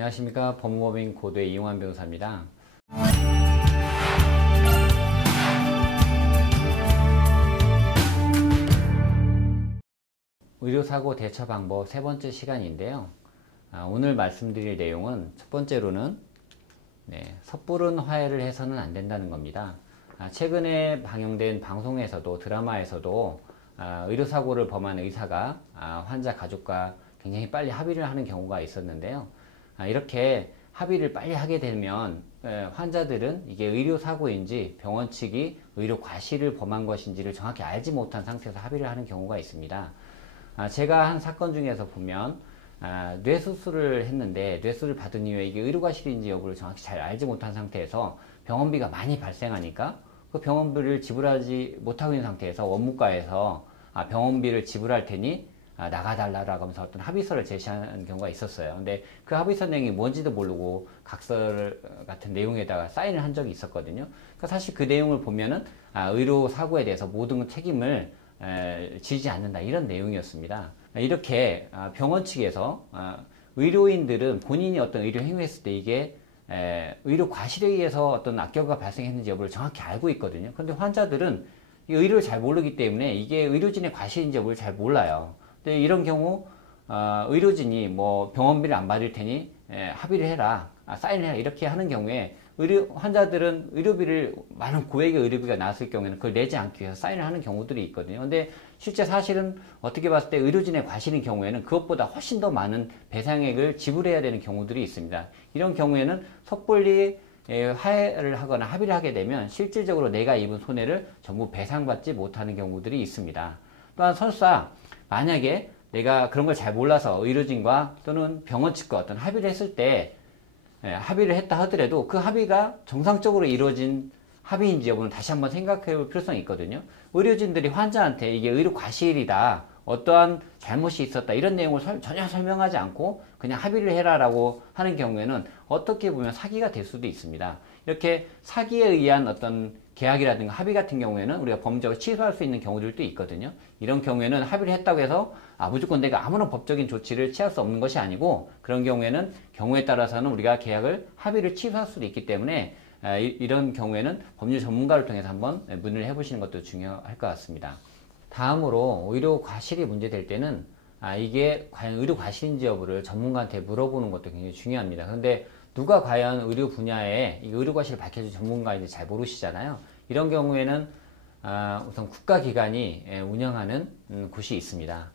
안녕하십니까. 법무법인 고도의 이용환 변호사입니다. 의료사고 대처 방법 세 번째 시간인데요. 오늘 말씀드릴 내용은 첫 번째로는 섣부른 화해를 해서는 안 된다는 겁니다. 최근에 방영된 방송에서도 드라마에서도 의료사고를 범한 의사가 환자 가족과 굉장히 빨리 합의를 하는 경우가 있었는데요. 이렇게 합의를 빨리 하게 되면 환자들은 이게 의료사고인지 병원 측이 의료과실을 범한 것인지를 정확히 알지 못한 상태에서 합의를 하는 경우가 있습니다. 제가 한 사건 중에서 보면 뇌수술을 했는데 뇌수술을 받은 이후에 이게 의료과실인지 여부를 정확히 잘 알지 못한 상태에서 병원비가 많이 발생하니까 그 병원비를 지불하지 못하고 있는 상태에서 원무과에서 병원비를 지불할 테니 나가달라고 하면서 어떤 합의서를 제시하는 경우가 있었어요. 근데 그 합의서 내용이 뭔지도 모르고 각서 같은 내용에다가 사인을 한 적이 있었거든요. 그러니까 사실 그 내용을 보면은 의료사고에 대해서 모든 책임을 지지 않는다, 이런 내용이었습니다. 이렇게 병원 측에서 의료인들은 본인이 어떤 의료 행위를 했을 때 이게 의료 과실에 의해서 어떤 악영향가 발생했는지 여부를 정확히 알고 있거든요. 그런데 환자들은 이 의료를 잘 모르기 때문에 이게 의료진의 과실인지 여부를 잘 몰라요. 근데 이런 경우 의료진이 뭐 병원비를 안 받을 테니 합의를 해라, 사인을 해라, 이렇게 하는 경우에 환자들은 의료비를, 많은 고액의 의료비가 나왔을 경우에는 그걸 내지 않기 위해서 사인을 하는 경우들이 있거든요. 근데 실제 사실은 어떻게 봤을 때 의료진의 과실인 경우에는 그것보다 훨씬 더 많은 배상액을 지불해야 되는 경우들이 있습니다. 이런 경우에는 섣불리 화해를 하거나 합의를 하게 되면 실질적으로 내가 입은 손해를 전부 배상받지 못하는 경우들이 있습니다. 또한 설사 만약에 내가 그런 걸 잘 몰라서 의료진과 또는 병원 측과 어떤 합의를 했을 때 합의를 했다 하더라도 그 합의가 정상적으로 이루어진 합의인지 여부는 다시 한번 생각해 볼 필요성이 있거든요. 의료진들이 환자한테 이게 의료 과실이다, 어떠한 잘못이 있었다, 이런 내용을 전혀 설명하지 않고 그냥 합의를 해라라고 하는 경우에는 어떻게 보면 사기가 될 수도 있습니다. 이렇게 사기에 의한 어떤 계약이라든가 합의 같은 경우에는 우리가 법적으로 취소할 수 있는 경우들도 있거든요. 이런 경우에는 합의를 했다고 해서 무조건 내가 아무런 법적인 조치를 취할 수 없는 것이 아니고, 그런 경우에는 경우에 따라서는 우리가 합의를 취소할 수도 있기 때문에 이런 경우에는 법률 전문가를 통해서 한번 문의를 해보시는 것도 중요할 것 같습니다. 다음으로 의료 과실이 문제될 때는 이게 과연 의료 과실인지 여부를 전문가한테 물어보는 것도 굉장히 중요합니다. 그런데 누가 과연 의료 분야에 의료 과실을 밝혀줄 전문가인지 잘 모르시잖아요. 이런 경우에는 우선 국가기관이 운영하는 곳이 있습니다.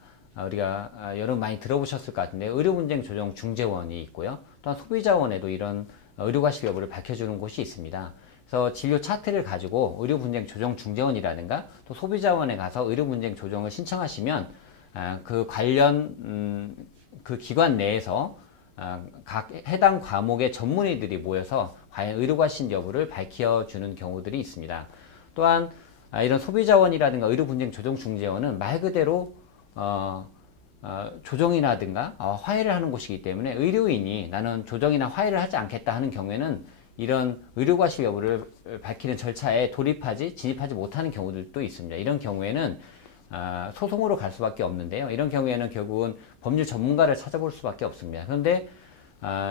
우리가 여러분 많이 들어보셨을 것 같은데 의료분쟁조정중재원이 있고요. 또한 소비자원에도 이런 의료과실 여부를 밝혀주는 곳이 있습니다. 그래서 진료 차트를 가지고 의료분쟁조정중재원이라든가 또 소비자원에 가서 의료분쟁조정을 신청하시면 그 관련 그 기관 내에서 각 해당 과목의 전문의들이 모여서 과연 의료과실 여부를 밝혀주는 경우들이 있습니다. 또한 이런 소비자원이라든가 의료분쟁조정중재원은 말 그대로 조정이라든가 화해를 하는 곳이기 때문에 의료인이 나는 조정이나 화해를 하지 않겠다 하는 경우에는 이런 의료과실 여부를 밝히는 절차에 진입하지 못하는 경우들도 있습니다. 이런 경우에는 소송으로 갈 수밖에 없는데요. 이런 경우에는 결국은 법률 전문가를 찾아볼 수밖에 없습니다. 그런데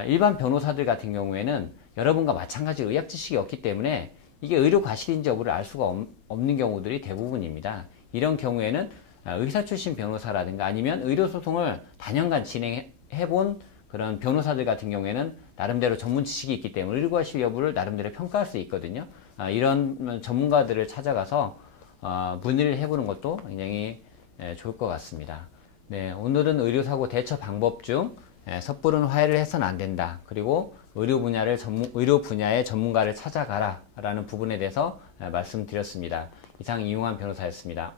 일반 변호사들 같은 경우에는 여러분과 마찬가지 의학 지식이 없기 때문에 이게 의료 과실인지 여부를 알 수가 없는 경우들이 대부분입니다. 이런 경우에는 의사 출신 변호사라든가 아니면 의료소송을 단연간 진행해본 그런 변호사들 같은 경우에는 나름대로 전문 지식이 있기 때문에 의료 과실 여부를 나름대로 평가할 수 있거든요. 이런 전문가들을 찾아가서 문의를 해보는 것도 굉장히 좋을 것 같습니다. 네, 오늘은 의료사고 대처 방법 중 섣부른 화해를 해서는 안 된다, 그리고 의료 분야의 전문가를 찾아가라 라는 부분에 대해서 말씀드렸습니다. 이상 이용환 변호사였습니다.